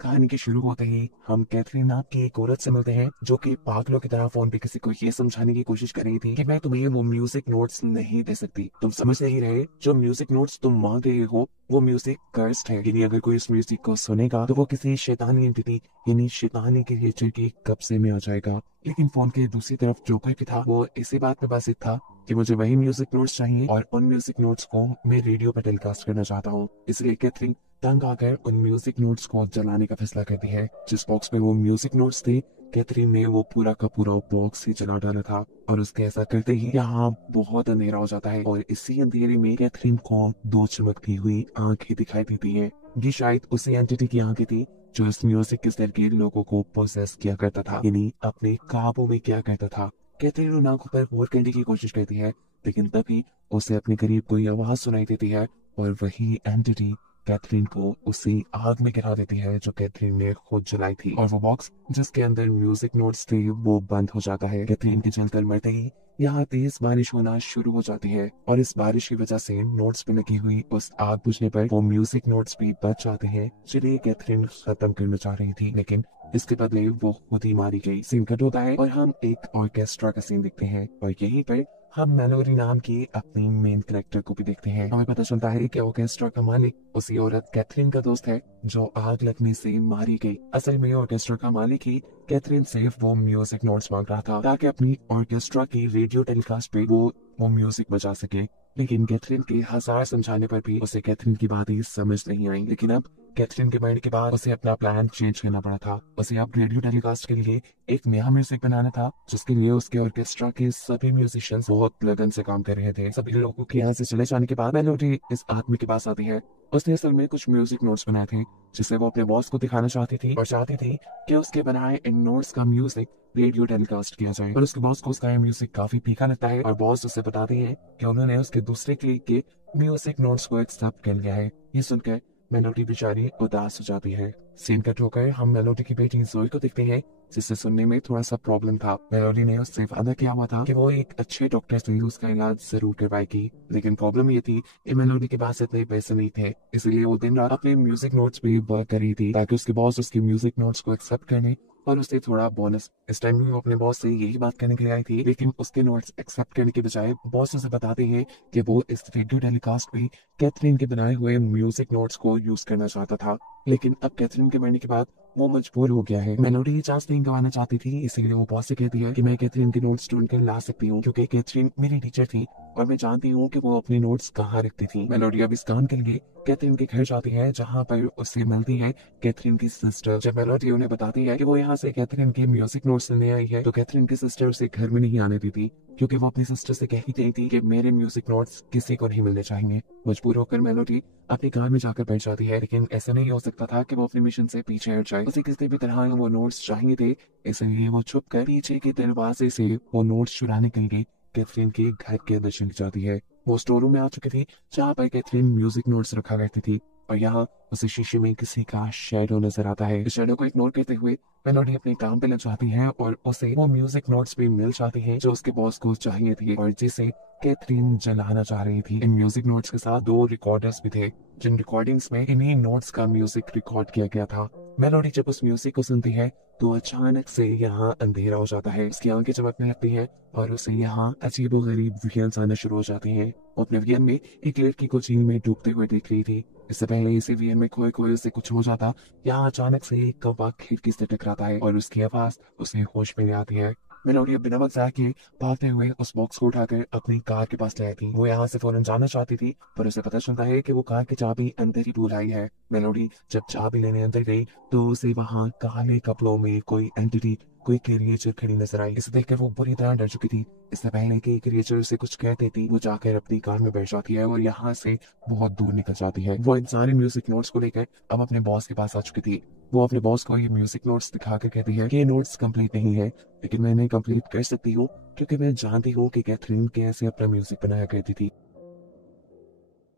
कहानी के शुरू होते ही हम कैथरीन नाम की एक औरत से मिलते हैं जो कि पागलों की तरह फोन पे किसी को ये समझाने की कोशिश कर रही थी कि मैं तुम्हें वो म्यूजिक नोट्स नहीं दे सकती। तुम समझ नहीं रहे, जो म्यूजिक नोट्स तुम मांग रहे हो वो म्यूजिक कर्स्ड है, यानी अगर कोई इस म्यूजिक को सुनेगा तो वो किसी शैतानी एंटिटी यानी शैतानी क्रिएचर के कब्जे में आ जाएगा। लेकिन फोन के दूसरी तरफ जो कोई भी था वो इसी बात में बासित था कि मुझे वही म्यूजिक नोट्स चाहिए और उन म्यूजिक नोट्स को मैं रेडियो पर टेलीकास्ट करना चाहता हूँ। इसलिए कैथरीन तंग आकर उन म्यूजिक नोट्स को जलाने का फैसला करती है। जिस बॉक्स में वो म्यूजिक नोट्स थे, कैथरीन ने वो पूरा का पूरा बॉक्स ही जला डाला था और उसके ऐसा करते ही यहाँ बहुत अंधेरा हो जाता है और इसी अंधेरे में कैथरीन को दो चमकती हुई आंखें दिखाई देती हैं। ये शायद उसी एंटिटी की आंखें थी जो इस म्यूजिक के जरिए लोगों को पोसेस किया करता था, यानी अपने काबू में किया करता था। कैथरीन उन आंखों पर गौर करने की कोशिश करती है, लेकिन तभी उसे अपने करीब कोई आवाज सुनाई देती है और वही एंटिटी कैथरीन को उसी आग में गिरा देती है जो कैथरीन ने खुद जलाई थी। और वो बॉक्स जिसके अंदर म्यूजिक नोट्स थे वो बंद हो जाता है। कैथरीन के जलकर मरते ही यहाँ तेज बारिश होना शुरू हो जाती है और इस बारिश की वजह से नोट्स पे लगी हुई उस आग बुझने पर वो म्यूजिक नोट्स भी बच जाते हैं जिन्हें कैथरीन खत्म करना चाह रही थी, लेकिन इसके बदले वो खुद ही मारी गई। सीन कट होता है और हम एक ऑर्केस्ट्रा का सीन देखते हैं और यहीं पर हम मेलोडी नाम की अपनी मेन कैरेक्टर को भी देखते हैं। हमें पता चलता है कि ऑर्केस्ट्रा का मालिक उसी औरत कैथरीन का दोस्त है जो आग लगने से मारी गई। असल में ऑर्केस्ट्रा का मालिक ही कैथरीन से वो म्यूजिक नोट्स मांग रहा था ताकि अपनी ऑर्केस्ट्रा की रेडियो टेलीकास्ट पे वो म्यूजिक बजा सके। लेकिन कैथरीन के हजार समझाने पर भी उसे कैथरीन की बातें समझ नहीं आई। लेकिन अब कैथरीन के मरने के बाद उसे अपना प्लान चेंज करना पड़ा था। उसे अब रेडियो टेलीकास्ट के लिए एक नया म्यूजिक बनाना था जिसके लिए उसके ऑर्केस्ट्रा के सभी म्यूजिशियंस बहुत लगन से काम कर रहे थे। सभी लोगों के यहाँ से चले जाने के बाद मेलोडी इस आदमी के पास आती है। उसने असल में कुछ म्यूजिक नोट्स बनाए थे जिसे वो अपने बॉस को दिखाना चाहती थी और चाहती थी कि उसके बनाए इन नोट्स का म्यूजिक रेडियो टेलीकास्ट किया जाए। और उसके बॉस को उसका म्यूजिक काफी फीका लगता है और बॉस उसे बताते हैं कि उन्होंने उसके दूसरे क्लिक के म्यूजिक नोट्स को एक्सेप्ट कर लिया है। ये सुनकर मेलोडी बेचारी उदास हो जाती है। सीन कट होकर हम मेलोडी की बेटी जोई को देखते हैं जिससे सुनने में थोड़ा सा प्रॉब्लम था। मेलोडी ने उससे वादा किया हुआ था कि वो एक अच्छे डॉक्टर से उसका इलाज जरूर करवाएगी, लेकिन प्रॉब्लम ये थी कि मेलोडी के पास इतने पैसे नहीं थे, इसलिए वो दिन रात अपने म्यूजिक नोट्स पे वर्क कर रही थी ताकि उसके बॉस उसके म्यूजिक नोट्स को एक्सेप्ट करने और उससे थोड़ा बोनस। इस टाइम भी वो अपने बॉस से यही बात करने के लिए आई थी, लेकिन उसके नोट्स एक्सेप्ट करने के बजाय बॉस उसे बताते हैं कि वो इस रेडियो टेलीकास्ट में कैथरीन के बनाए हुए म्यूजिक नोट्स को यूज करना चाहता था। लेकिन अब कैथरीन के मरने के बाद वो मजबूर हो गया है। मेलोडी ये चांस नहीं गंवाना चाहती थी, इसीलिए वो बॉस से कहती है कि मैं कैथरीन के नोट्स ढूंढ कर ला सकती हूँ क्योंकि कैथरीन मेरी टीचर थी और मैं जानती हूँ कि वो अपने नोट्स कहाँ रखती थी। मेलोडी अब इस काम के लिए कैथरीन के घर जाती है जहाँ पर उससे मिलती है कैथरीन की सिस्टर। जब मेलोडी उन्हें बताती है कि वो यहाँ से कैथरीन के म्यूजिक नोट्स लेने आई है तो कैथरीन की सिस्टर उसे घर में नहीं आने देती क्योंकि वो अपनी सिस्टर से कह ही गई थी कि मेरे म्यूजिक नोट्स किसी को नहीं मिलने चाहिए। मजबूर होकर मेलोडी अपनी कार में जाकर बैठ जाती है, लेकिन ऐसा नहीं हो सकता था कि वो अपने मिशन से पीछे हट जाए। उसे किसी भी तरह वो नोट्स चाहिए थे, इसलिए वो छुप कर पीछे के दरवाजे से वो नोट्स चुराने के लिए कैथरीन के घर के अंदर चली जाती है। वो स्टोर रूम में आ चुकी थी जहाँ पर कैथरीन म्यूजिक नोट्स रखा करती थी और यहाँ उसे शीशे में किसी का शैडो नजर आता है। इस शैडो को इग्नोर करते हुए मेलोडी अपने काम पे लग जाती है और उसे वो म्यूजिक नोट्स भी मिल जाती हैं जो उसके बॉस को चाहिए थी और जिसे कैथरीन जलाना चाह रही थी। इन म्यूजिक नोट्स के साथ दो रिकॉर्डर्स भी थे जिन रिकॉर्डिंग्स में इन्हीं नोट्स का म्यूजिक रिकॉर्ड किया गया था। मेलोडी जब उस म्यूजिक को सुनती है तो अचानक से यहाँ अंधेरा हो जाता है, उसकी आंखें चमकने लगती हैं और उसे यहाँ अजीबोगरीब विजन्स आना शुरू हो जाती हैं। वो अपने विजन में एक लड़की को झील में डूबते हुए देख रही थी। इससे पहले इसी विजन में खोए खोए उसे कुछ हो जाता, यहाँ अचानक से एक कौवा खिड़की से टकराता है और उसकी आवाज उसे होश में ले आती है। मेलोडी बिना वक्त जाए के भागते हुए उस बॉक्स को उठाकर अपनी कार के पास ले आई थी। वो यहाँ से फौरन जाना चाहती थी पर उसे पता चलता है कि वो कार की चाबी अंदर ही भूल आई है। मेलोडी जब चाबी लेने अंदर गई तो उसे वहाँ काले कपड़ों में कोई एंटिटी, कोई क्रिएचर खड़ी नजर आई। इसे देखकर वो बुरी तरह डर चुकी थी। इससे पहले कि क्रिएचर उसे कुछ कहते थी वो जाकर अपनी कार में बैठ जाती है और यहाँ से बहुत दूर निकल जाती है। वो इन सारे म्यूजिक नोट्स को लेकर अब अपने बॉस के पास आ चुकी थी। वो अपने बॉस को ये म्यूजिक नोट्स दिखाकर कहती है कि ये नोट्स कंप्लीट नहीं है, लेकिन मैं इन्हें कंप्लीट कर सकती हूँ क्योंकि मैं जानती हूँ कि कैथरीन कैसे अपना म्यूजिक बनाया करती थी।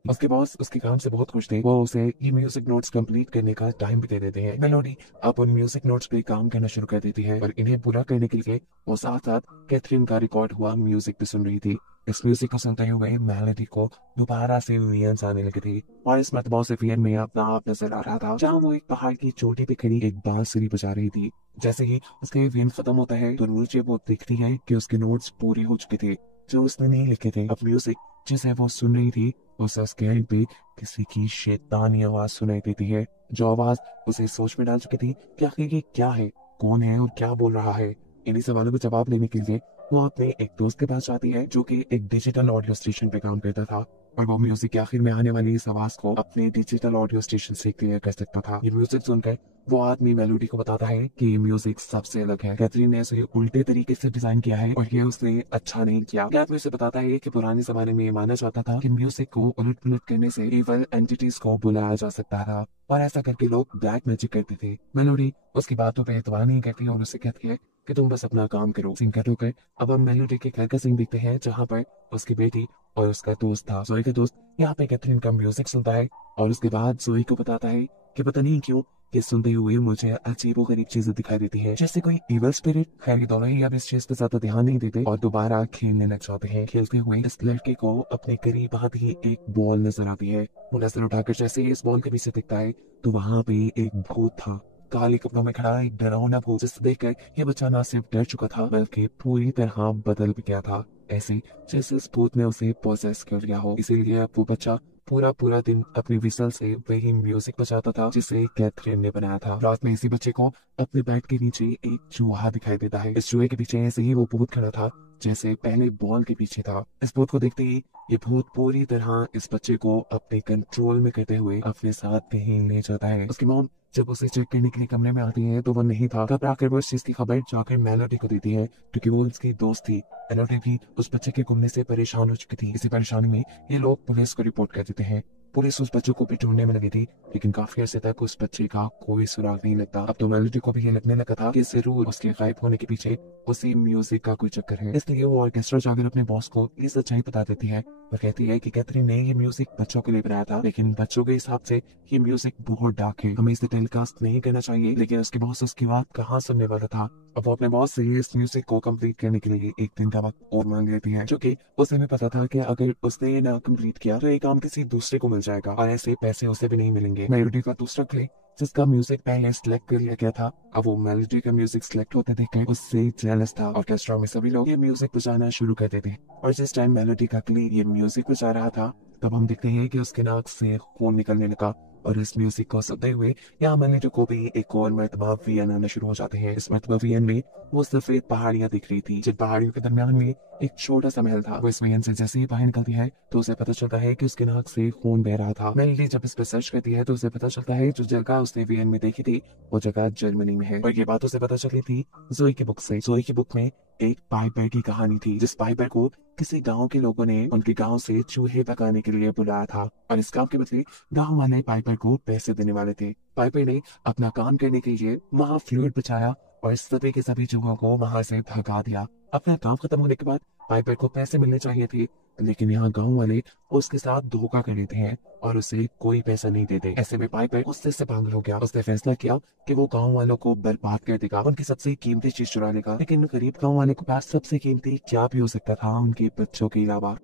उसके बॉस उसके काम से बहुत खुश थे। वो उसे ये म्यूजिक नोट्स कंप्लीट करने का टाइम भी दे देते हैं। मेलोडी अब उन म्यूजिक नोट्स पे काम करना शुरू कर देती है और इन्हें पूरा करने के लिए वो साथ साथ कैथरीन का रिकॉर्ड हुआ म्यूजिक भी सुन रही थी। इस म्यूजिक को सुनते हुए मेलोडी को दोबारा से वियंस आने लगी थी और इस मरतबा से वियन में अपना आप नजर आ रहा था, जहाँ वो एक पहाड़ की चोटी पे खड़ी एक बांसुरी बजा रही थी। जैसे ही उसका वियन खत्म होता है तो नीचे वो दिखती है कि उसके नोट्स पूरे हो चुके थे जो उसने नहीं लिखे थे। अब म्यूजिक जिसे वो सुन रही थी उसके एंड पे किसी की शैतानी आवाज सुनाई देती है, जो आवाज उसे सोच में डाल चुकी थी कि आखिर ये क्या है, कौन है और क्या बोल रहा है। इन्हीं सवालों का जवाब लेने के लिए वो अपने एक दोस्त के पास जाती है जो कि एक डिजिटल ऑडियो स्टेशन पे काम करता था और वो म्यूजिक के आखिर में आने वाली इस आवाज को अपने डिजिटल ऑडियो स्टेशन से क्लियर कर सकता था। ये म्यूजिक सुनकर वो आदमी मेलोडी को बताता है कि ये म्यूजिक सबसे अलग है, कैथरीन ने इसे उल्टे तरीके से डिजाइन किया है और ये उसने अच्छा नहीं किया। आदमी उसे बताता है कि पुराने जमाने में ये माना जाता था कि म्यूजिक को उलट पुलट करने से इविल एंटिटीज को बुलाया जा सकता था और ऐसा करके लोग ब्लैक मैजिक करते थे। मेलोडी उसकी बातों पर एतबार नहीं करती और उसे कहती है कि तुम बस अपना काम करो। सिंगर होकर अब हम मेलोडी के घर का सीन देखते हैं जहाँ पर उसकी बेटी और उसका दोस्त था। जोई का दोस्त यहाँ पे कैथरीन का म्यूजिक सुनता है और उसके बाद जोई को बताता है कि पता नहीं क्यों ये सुनते हुए मुझे अजीबोगरीब चीजें दिखाई देती है, जैसे कोई इविल स्पिरिट। खैर ये दोनों ही अब इस चीज पे ज्यादा ध्यान नहीं देते और दोबारा खेलने लग जाते हैं। खेलते हुए इस लड़के को अपने करीब आती ही एक बॉल नजर आती है। वो नजर उठाकर जैसे ही इस बॉल के पीछे दिखता है तो वहां पे एक भूत था, काले कपड़ों में खड़ा एक डरावना भूत, जिसे देखकर ये बच्चा ना सिर्फ डर चुका था बल्कि पूरी तरह बदल भी गया था, ऐसे जैसे इस भूत ने उसे पोसेस कर लिया हो। इसीलिए अब वो बच्चा पूरा पूरा दिन अपनी विसल से वही म्यूजिक बजाता था जिसे कैथरीन ने बनाया था। रात में इसी बच्चे को अपने बेड के नीचे एक चूहा दिखाई देता है। इस चूहे के पीछे ऐसे ही वो भूत खड़ा था जैसे पहले बॉल के पीछे था। इस भूत को देखते ही ये भूत पूरी तरह इस बच्चे को अपने कंट्रोल में करते हुए अपने साथ कहीं ले जाता है। उसकी मॉम जब उसे चेक करने के लिए कमरे में आती है तो वो नहीं था। तब आकर वो इस चीज की खबर जाकर मेलोडी को देती है क्योंकि वो उसकी दोस्त थी। मेलोडी भी उस बच्चे के गुमने से परेशान हो चुकी थी। इसी परेशानी में ये लोग पुलिस को रिपोर्ट कर देते हैं। पुलिस उस बच्चे को भी ढूंढने में लगी थी लेकिन काफी अर्से तक उस बच्चे का कोई सुराग नहीं लगता। अब तो मेलोडी को भी ये लगने लगा था कि जरूर उसके गायब होने के पीछे उसी म्यूजिक का कोई चक्कर है। इसलिए वो ऑर्केस्ट्रा जाकर अपने बॉस को ये सच्चाई बता देती है और कहती है कि कैथरीन ने ये म्यूजिक बच्चों के लिए बनाया था, लेकिन बच्चों के हिसाब से ये म्यूजिक बहुत डार्क है, हमें इसे टेलीकास्ट नहीं करना चाहिए। लेकिन उसके बॉस उसकी बात कहाँ सुनने वाला था। अब वो अपने बॉस से इस म्यूजिक को कंप्लीट करने के लिए एक दिन का वक्त और मांग लेती है, जो कि उसे भी पता था कि अगर उसने ये ना कंप्लीट किया तो ये काम किसी दूसरे को मिल जाएगा और ऐसे पैसे उसे भी नहीं मिलेंगे। मेलोडी का दूसरा क्ले जिसका म्यूजिक पहले सिलेक्ट कर लिया गया था, अब वो मेलोडी का म्यूजिक सिलेक्ट होते देखकर उससे जेलस था। ऑर्केस्ट्रा में सभी लोग ये म्यूजिक बजाना शुरू कर देते और जिस टाइम मेलोडी का क्ले ये म्यूजिक बजा रहा था तब हम देखते हैं कि उसके नाक से खून निकलने लगा और इस म्यूजिक को सुनते हुए यहाँ मेलोडी को भी एक और मरतबा वियन आना शुरू हो जाते हैं। इस मरतबा वियन में वो सफेद पहाड़ियां दिख रही थी, जिन पहाड़ियों के दरमियान में एक छोटा सा महल था। वो इस वियन से जैसे ही बाहर निकलती है तो उसे पता चलता है कि उसके नाक से खून बह रहा था। मेलोडी जब इस पर सर्च करती है तो उसे पता चलता है जो जगह उसने वियन में देखी थी वो जगह जर्मनी में है और ये बात उसे पता चली थी जोई की बुक से। जोई की बुक में एक पाइपर की कहानी थी जिस पाइपर को किसी गांव के लोगों ने उनके गांव से चूहे पकाने के लिए बुलाया था और इस काम के बदले गांव वाले पाइपर को पैसे देने वाले थे। पाइपर ने अपना काम करने के लिए वहां फ्लूइड बचाया और सभी के सभी चूहों को वहां से भगा दिया। अपना काम खत्म होने के बाद पाइपर को पैसे मिलने चाहिए थे लेकिन यहाँ गांव वाले उसके साथ धोखा कर लेते हैं और उसे कोई पैसा नहीं देते। ऐसे में पाइपर गुस्से से पागल हो गया। उसने फैसला किया कि वो गांव वालों को बर्बाद कर देगा, उनकी सबसे कीमती चीज चुरा लेगा। लेकिन गरीब गांव वाले के पास सबसे कीमती क्या भी हो सकता था उनके बच्चों के अलावा।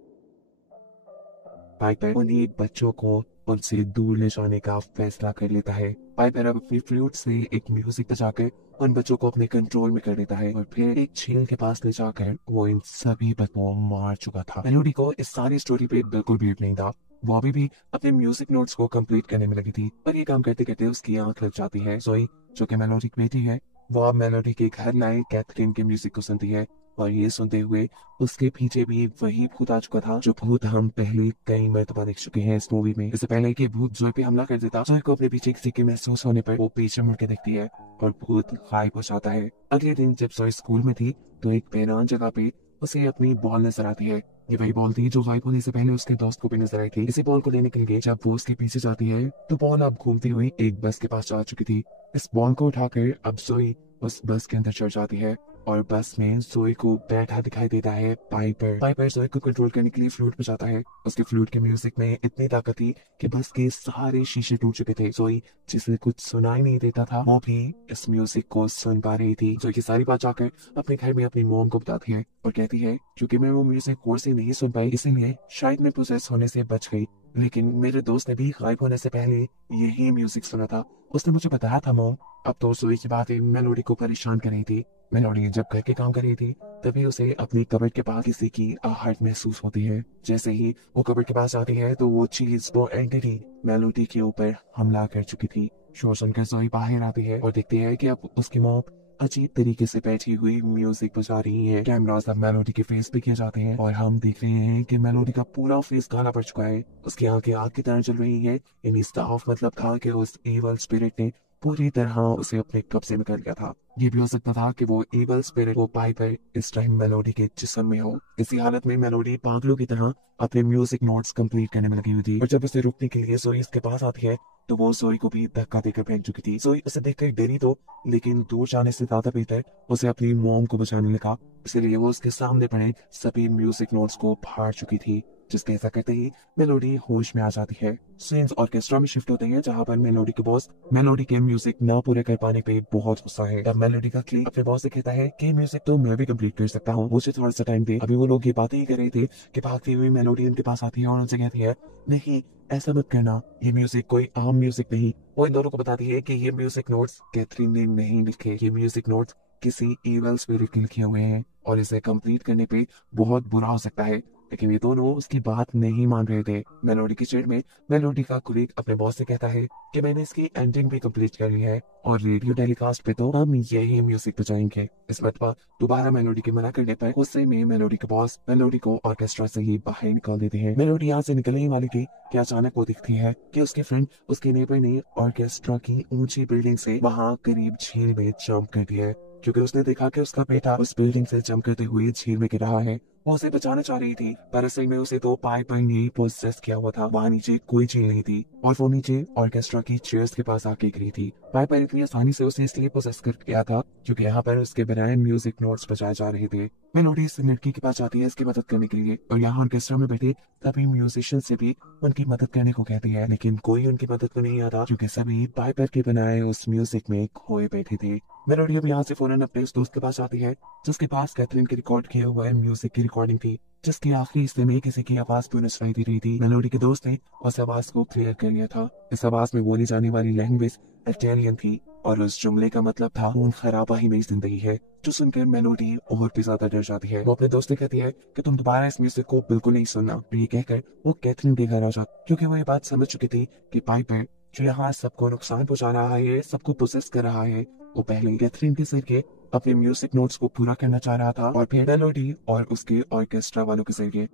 पाइपर उन्हीं बच्चों को उनसे दूर ले जाने का फैसला कर लेता है। पाइपर अब अपनी फ्लूट से एक म्यूजिक बजाकर उन बच्चों को अपने कंट्रोल में कर लेता है और फिर एक झील के पास ले जाकर वो इन सभी बच्चों को मार चुका था। मेलोडी को इस सारी स्टोरी पे बिल्कुल भी नहीं था। वो अभी भी अपने म्यूजिक नोट्स को कंप्लीट करने में लगी थी पर ये काम करते करते उसकी आंख लग जाती है। जोई जो कि मेलोडी की बेटी है वो अब मेलोडी के घर लाए कैथरीन के म्यूजिक को सुनती है और ये सुनते हुए उसके पीछे भी वही भूत आ चुका था जो भूत हम पहले कई मरतबा देख चुके हैं इस मूवी में। इससे पहले कि भूत जोई पे हमला कर देता, जोई को अपने पीछे किसी के महसूस होने पर वो पीछे मुड़ के देखती है और भूत गायब हो जाता है। अगले दिन जब जोई स्कूल में थी तो एक पैरान जगह पे उसे अपनी बॉल नजर आती है। ये वही बॉल थी जो गायब होने से पहले उसके दोस्त को भी नजर आई थी। इसी बॉल को लेने के लिए जब वो उसके पीछे जाती है तो बॉल अब घूमती हुई एक बस के पास जा चुकी थी। इस बॉल को उठाकर अब जोई उस बस के अंदर चढ़ जाती है और बस में जोई को बैठा दिखाई देता है पाइपर। पाइपर जोई को कंट्रोल करने के लिए फ्लूट बजाता है। उसके फ्लूट के म्यूजिक में इतनी ताकत थी कि बस के सारे शीशे टूट चुके थे। जोई जिसे कुछ सुनाई नहीं देता था, वो भी इस म्यूजिक को सुन पा रही थी। जोई की सारी बात जाकर अपने घर में अपनी मॉम को बताती है और कहती है क्योंकि मैं वो म्यूजिक और से नहीं सुन पाई, इसीलिए शायद मैं पोसेस होने से बच गई, लेकिन मेरे दोस्त ने भी गायब होने से पहले यही म्यूजिक सुना था। उसने मुझे बताया था मॉम। अब तो जोई की बातें मेलोडी को परेशान कर रही थी। मेलोडी जब घर के काम कर रही थी तभी उसे अपनी कबर्ड के पास किसी की आहट महसूस होती है। जैसे ही वो कबर्ड के पास आती है तो वो चीज, वो एंटिटी मेलोडी के ऊपर हमला कर चुकी थी। शोर सुनकर जोई बाहर आती है और देखती है कि अब उसकी मॉम अजीब तरीके से बैठी हुई म्यूजिक बजा रही है। कैमरास अब मेलोडी के फेस पे किए जाते हैं और हम देख रहे हैं कि मेलोडी का पूरा फेस काला पड़ चुका है। उसकी आंखें आग की तरह जल रही है। यानी साफ मतलब था कि उस इवल स्पिरिट ने पूरी तरह उसे अपने कब्जे में कर लिया था। ये भी हो सकता था कि वो इवल स्पिरिट वो पाइपर इस टाइम मेलोडी के जिस्म में हो। इसी हालत में मेलोडी पागलों की तरह अपने म्यूजिक नोट्स कंप्लीट करने में लगी हुई थी और जब उसे रुकने के लिए जोई इसके पास आती है तो वो जोई को भी धक्का देकर फेंक चुकी थी। जोई उसे देखकर डरी तो, लेकिन दूर जाने से ज्यादा बेहतर उसे अपनी मॉम को बचाने लगा, इसलिए वो उसके सामने पड़े सभी म्यूजिक नोट्स को फाड़ चुकी थी। जिसके ऐसा करते ही मेलोडी होश में आ जाती है। सीन्स ऑर्केस्ट्रा में शिफ्ट होते हैं जहाँ पर मेलोडी के बॉस मेलोडी के म्यूजिक न पूरे कर पाने पे बहुत गुस्सा है। तब मेलोडी का क्ली अपने बॉस से कहता है कि म्यूजिक तो मैं भी कंप्लीट कर सकता हूँ, मुझे थोड़ा सा टाइम दे। अभी वो लोग ये बातें ही कर रहे थे कि भागती हुई मेलोडी उनके पास आती है और उनसे कहती है नहीं ऐसा मत करना, ये म्यूजिक कोई आम म्यूजिक नहीं। वो इन दोनों को बताती है कि ये म्यूजिक नोट्स कैथरीन ने नहीं लिखे, ये म्यूजिक नोट्स किसी इवल स्पिरिट के लिखे हुए हैं और इसे कंप्लीट करने पे बहुत बुरा हो सकता है। लेकिन ये दोनों उसकी बात नहीं मान रहे थे। मेलोडी की चिढ़ में मेलोडी का कुलीग अपने बॉस से कहता है कि मैंने इसकी एंडिंग भी कंप्लीट कर ली है और रेडियो टेलीकास्ट पे तो हम यही म्यूजिक बजाएंगे। इस मरतबा दोबारा मेलोडी के मना करने पर गुस्से में मेलोडी के बॉस मेलोडी को ऑर्केस्ट्रा से ही बाहर निकाल देते हैं। मेलोडी यहाँ से निकलने ही वाली थी कि अचानक वो दिखती है कि उसके फ्रेंड, उसके नेबर ने ऑर्केस्ट्रा की ऊंची बिल्डिंग से वहाँ करीब झील में जंप कर दिया है, क्योंकि उसने देखा कि उसका बेटा उस बिल्डिंग से जंप करते हुए झील में गिर रहा है। वो उसे बचाना चाह रही थी पर असल में उसे तो पाइपर ने पोसेस किया हुआ था। वहाँ नीचे कोई झील नहीं थी और वो नीचे ऑर्केस्ट्रा की चेयर्स के पास आके गिरी थी। पाइपर इतनी आसानी से उसे इसलिए पोसेस कर गया था क्योंकि यहाँ पर उसके बनाए म्यूजिक नोट्स बजाए जा रहे थे। मेलोडी इस लड़की के पास जाती है इसकी मदद करने के लिए और यहाँ ऑर्केस्ट्रा में बैठे सभी म्यूजिशियन से भी उनकी मदद करने को कहती है, लेकिन कोई उनकी मदद को नहीं आता क्योंकि सभी पाइपर के बनाए उस म्यूजिक में खोए बैठे थे। मेलोडी अब यहाँ से फौरन अपने उस दोस्त के पास आती है जिसके पास कैथरीन के रिकॉर्ड किए हुए म्यूजिक की रिकॉर्डिंग थी, जिसके आखिरी हिस्से में किसी की आवाज भी सुनाई दे रही थी। मेलोडी के दोस्त ने उस आवाज को क्लियर कर लिया था। इस आवाज में बोली जाने वाली लैंग्वेज इटालियन थी और उस जुमले का मतलब था खून खराबा ही मेरी जिंदगी है, जो सुनकर मेलोडी और भी ज्यादा डर जाती है। वो अपने दोस्त से कहती है कि तुम दोबारा इस म्यूजिक को बिल्कुल नहीं सुनना। ये कहकर वो कैथरीन के घर आ जाती क्योंकि वो ये बात समझ चुकी थी कि पाइपर जो यहाँ सबको नुकसान पहुंचा रहा है, सबको पोसेस कर रहा है, वो पहले कैथरीन के जरिए अपने म्यूजिक नोट्स को पूरा करना चाह रहा था और फिर मेलोडी और उसके ऑर्केस्ट्रा वालों के जरिए।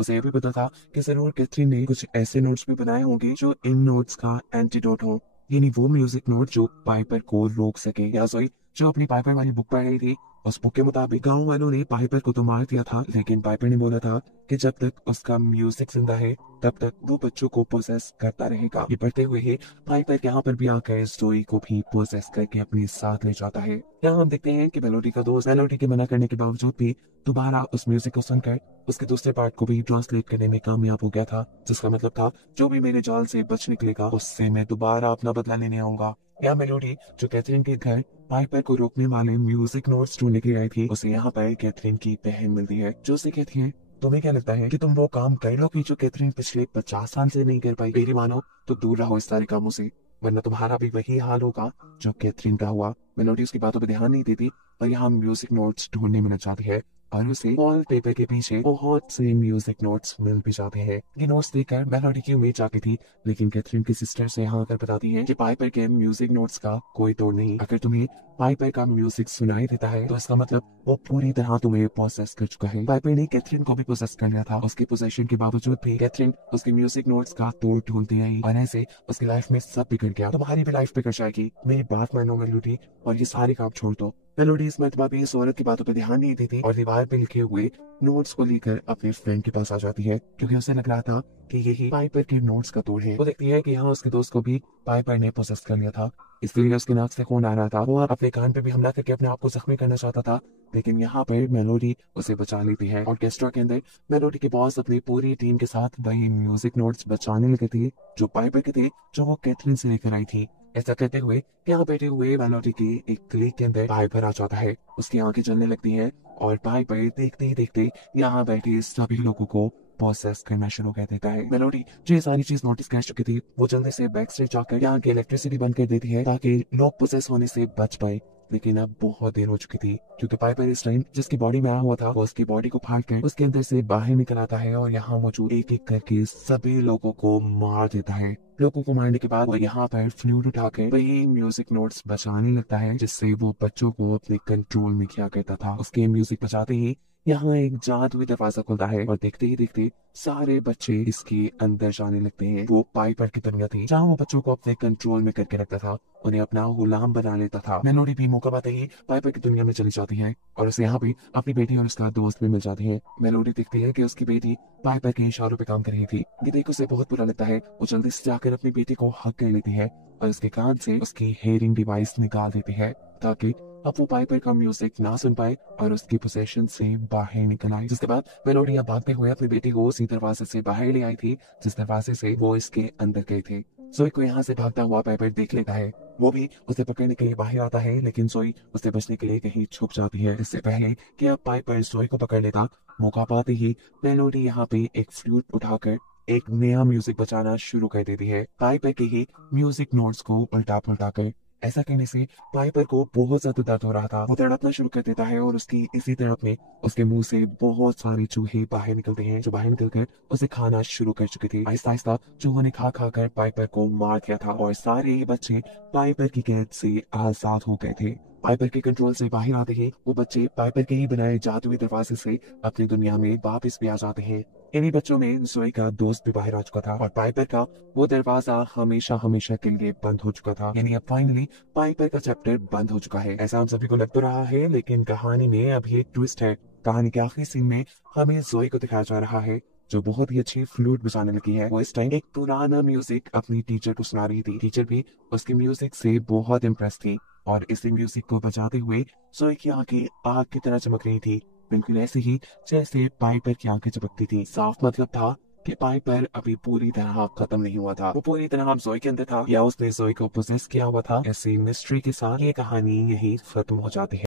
उसे यह भी पता था कि जरूर कैथरीन ने कुछ ऐसे नोट्स भी बनाए होंगे जो इन नोट्स का एंटीडोट हो, यानी वो म्यूजिक नोट जो पाइपर को रोक सके। या जोई जो अपनी पाइपर वाली बुक पढ़ रही थी, उस बुक के मुताबिक गांव वालों ने पाइपर को तो मार दिया था, लेकिन पाइपर ने बोला था कि जब तक उसका म्यूजिक जिंदा है तब तक वो बच्चों को पोसेस करता रहेगा। ये पढ़ते हुए ही पाइपर यहाँ पर भी आकर जोई को भी पोसेस करके अपने साथ ले जाता है। यहाँ हम देखते हैं कि मेलोडी का दोस्त मेलोडी के मना करने के बावजूद भी दोबारा उस म्यूजिक को सुनकर उसके दूसरे पार्ट को भी ट्रांसलेट करने में कामयाब हो गया था, जिसका मतलब था जो भी मेरे जाल से बच निकलेगा उससे मैं दोबारा अपना बदला लेने आऊंगा। या मेलोडी जो कैथरीन के घर पाइपर को रोकने वाले म्यूजिक नोट्स ढूंढने के लिए आई थी, उसे यहाँ पर कैथरीन की बहन मिलती है जो उसे कहती है तुम्हें क्या लगता है कि तुम वो काम कर लोगी जो कैथरीन पिछले 50 साल से नहीं कर पाई? मेरी मानो तो दूर रहो इस सारे कामों से, वरना तुम्हारा भी वही हाल होगा जो कैथरीन का हुआ। मेलोडी उसकी बातों पर ध्यान नहीं देती और यहाँ म्यूजिक नोट्स ढूंढने में लग जाती है और उसे वॉल पेपर के पीछे बहुत से म्यूजिक नोट्स मिल भी जाते हैं। ये नोट्स देखकर मेलोडी की उम्मीद जागी थी, लेकिन कैथरीन की सिस्टर से यहाँ आकर बताती है कि पाइपर के म्यूजिक नोट्स का कोई तोड़ नहीं। अगर तुम्हें पाइपर का म्यूजिक सुनाई देता है तो इसका मतलब वो पूरी तरह तुम्हें प्रोसेस कर चुका है। पाइपर ने कैथरीन को भी प्रोसेस कर लिया था। उसके पोजेशन के बावजूद भी कैथरीन उसके म्यूजिक नोट्स का तोड़ ढूंढती रही और ऐसे उसकी लाइफ में सब बिगड़ गया। तुम्हारी भी लाइफ बिगड़ जाएगी। मेरी बात मानो मेलोडी, और ये सारे काम छोड़ दो। मेलोडी इस मर्तबा भी इस औरत की बातों पर ध्यान नहीं देती और दीवार पे लिखे हुए नोट्स को लेकर अपने फ्रेंड के पास आ जाती है, क्योंकि उसे लग रहा था कि यही पाइपर के नोट्स का तोड़ है। वो देखती है कि यहाँ उसके दोस्त को भी पाइपर ने पोसेस कर लिया था, इसलिए उसके नाक से खून आ रहा था। वो अपने कान पे भी हमला करके अपने आप को जख्मी करना चाहता था, लेकिन यहाँ पर मेलोडी उसे बचा लेती है। ऑर्केस्ट्रा के अंदर मेलोडी के बॉस अपनी पूरी टीम के साथ वही म्यूजिक नोट्स बचाने लगे थे जो पाइपर के थे, जो वो कैथरीन से लेकर आई थी। ऐसा करते हुए यहाँ बैठे हुए मेलोडी के एक क्लिक के अंदर पाइपर आ जाता है। उसकी आंखें जलने लगती हैं और पाइपर देखते ही देखते यहाँ बैठे सभी लोगों को प्रोसेस करना शुरू कर देता है। मेलोडी जो ये सारी चीज नोटिस कर चुकी थी, वो जल्दी से बैक स्टेज जाकर यहाँ की इलेक्ट्रिसिटी बंद कर देती है ताकि लोग प्रोसेस होने से बच पाए। लेकिन अब बहुत देर हो चुकी थी, क्योंकि पाइपर इस टाइम जिसकी बॉडी में आया हुआ था वो उसकी बॉडी को फाड़ कर उसके अंदर से बाहर निकल आता है और यहाँ मौजूद एक एक करके सभी लोगों को मार देता है। लोगों को मारने के बाद वो यहाँ पर फ्लूट उठाकर वही म्यूजिक नोट्स बजाने लगता है जिससे वो बच्चों को अपने कंट्रोल में किया करता था। उसके म्यूजिक बजाते ही यहाँ एक जादुई दरवाजा खुलता है और देखते ही देखते सारे बच्चे इसके अंदर जाने लगते हैं। वो पाइपर की दुनिया थी जहाँ वो बच्चों को अपने कंट्रोल में करके रखता था, उन्हें अपना गुलाम बना लेता था। मेलोडी भी मौका पाते ही पाइपर की दुनिया में चली जाती है और उसे यहाँ पे अपनी बेटी और उसका दोस्त भी मिल जाते हैं। मेलोडी देखती है कि उसकी बेटी पाइपर के इशारों पे काम कर रही थी। ये देख उसे बहुत बुरा लगता है। वो जल्दी से जाकर अपनी बेटी को हक कर लेती है और उसके कान से उसकी हेयरिंग डिवाइस निकाल देती है ताकि अब वो पाइपर का म्यूजिक ना सुन पाए और उसकी पोसेशन से बाहर निकल आए। जिसके बाद मेलोडी भागते हुए अपनी बेटी को उसी दरवाजे से बाहर ले आई थी जिस दरवाजे से वो इसके अंदर गए थे। जोई को यहाँ से भागता हुआ पाइपर देख लेता है। वो भी उसे पकड़ने के लिए बाहर आता है, लेकिन जोई उसे बचने के लिए कहीं छुप जाती है। इससे पहले कि अब पाइपर जोई को पकड़ लेता, मौका पाते ही मेलोडी यहाँ पे एक फ्लूट उठाकर एक नया म्यूजिक बजाना शुरू कर देती है, पाइपर के ही म्यूजिक नोट्स को उल्टा पुल्टा कर। ऐसा करने से पाइपर को बहुत ज्यादा दर्द हो रहा था। वो तड़पना शुरू कर देता है और उसकी इसी तड़प में उसके मुंह से बहुत सारे चूहे बाहर निकलते हैं, जो बाहर निकलकर उसे खाना शुरू कर चुके थे। आहिस्ता आहिस्ता चूहों ने खा खा कर पाइपर को मार दिया था और सारे ही बच्चे पाइपर की कैद से आजाद हो गए थे। पाइपर के कंट्रोल से बाहर आते ही वो बच्चे पाइपर के ही बनाए जादुई दरवाजे से अपनी दुनिया में वापस भी आ जाते हैं। इन्हीं बच्चों में जोई का दोस्त भी बाहर आ चुका था और पाइपर का वो दरवाजा हमेशा हमेशा के लिए बंद हो चुका था। यानी अब फाइनली पाइपर का चैप्टर बंद हो चुका है। ऐसा हम सभी को लग तो रहा है, लेकिन कहानी में अभी एक ट्विस्ट है। कहानी के आखिरी सीन में हमें जोई को दिखाया जा रहा है जो बहुत ही अच्छी फ्लूट बजाने लगी है। वो इस टाइम एक पुराना म्यूजिक अपनी टीचर को सुना रही थी। टीचर भी उसके म्यूजिक से बहुत इम्प्रेस थी और इसी म्यूजिक को बजाते हुए जोई की आंखें आग की तरह चमक रही थी, बिल्कुल ऐसे ही जैसे पाइपर की आंखें चमकती थी। साफ मतलब था कि पाइपर अभी पूरी तरह खत्म नहीं हुआ था, वो पूरी तरह जोई के अंदर था या उसने जोई को पोसेस किया हुआ था। ऐसी मिस्ट्री के साथ ये कहानी यही खत्म हो जाती है।